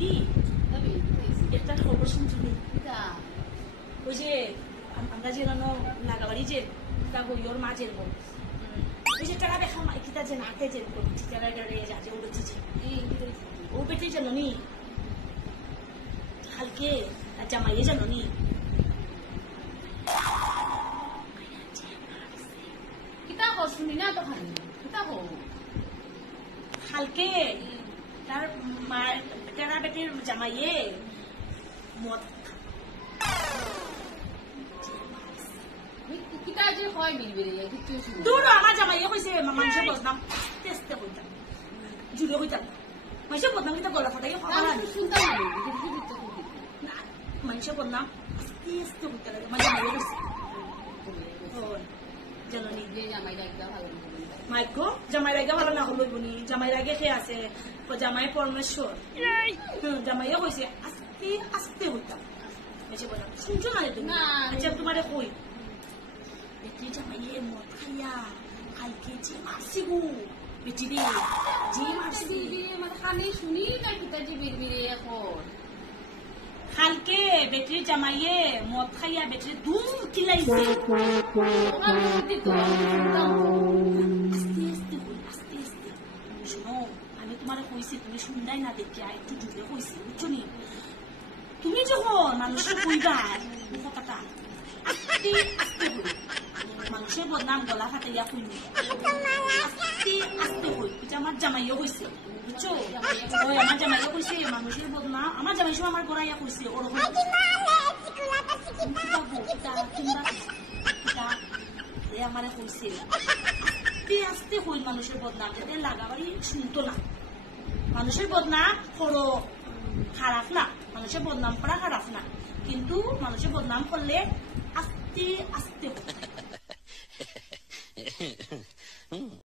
দিদি একটা খবর শুনছিলি ওই যে আমরা যে নাগাবাড়ি যে ওর মাঝের বোন ওই যে টাকা দেখা কিতা যে নাকে যে টিচারা যে উঠেছে ও পেটে জানো নি কালকে জামাইয়ে জানো নি কিতা কর শুনি না তো খালি কিতা কর কালকে তার মা টেরা বেটির জামাইয়ে মদ কিতা যে হয় বিলবিলে কিছু শুনি দূর আমার জামাইয়ে কইছে মানুষের বদনাম টেস্টে কইতাম জুড়ে কইতাম মানুষের বদনাম কিতা গলা ফাটাই খাওয়া শুনতাম না মানুষের বদনাম টেস্টে কইতে লাগে আমার জামাইয়ে কইছে জানি যে জামাই লাগা ভালো মাইকো জামাই লাগে ভালো না হলো বনি জামাই লাগে খেয়ে আছে জামাই পরমেশ্বর জামাইয়ে কইছে আস্তে আস্তে হইতাম বেশি বললাম শুনছো না তুমি না আচ্ছা তোমারে কই বেটি জামাইয়ে মদ খাইয়া কালকে যে মারছি গো বেটি রে যে মারছি বিলবিলে মানে খালি শুনি না কিতা যে বিলবিলে এখন কালকে বেটির জামাইয়ে মদ খাইয়া বেটির দুম কিলাইছে আস্তে আস্তে শোনো আমি তোমার কইছি তুমি শুনদাই না দেখিয়া একটু জুড়ে কইছি বুঝছো নি তুমি যখন মানুষের কইবার কথাটা আস্তে আস্তে হই মানুষের বদনাম গলা ফাটাইয়া কইনি আস্তে আস্তে হই এটা আমার জামাইও কইছে বুঝছো আমার জামাইও কইছে মানুষের বদনাম আমার জামাই সব আমার গড়াইয়া কইছে ওরকম আমার কইছে আস্তে আস্তে হইল মানুষের বদনাম যাতে লাগাবারই শুনতো না মানুষের বদনাম করো খারাপ না মানুষের বদনাম করা খারাপ না কিন্তু মানুষের বদনাম করলে আস্তে আস্তে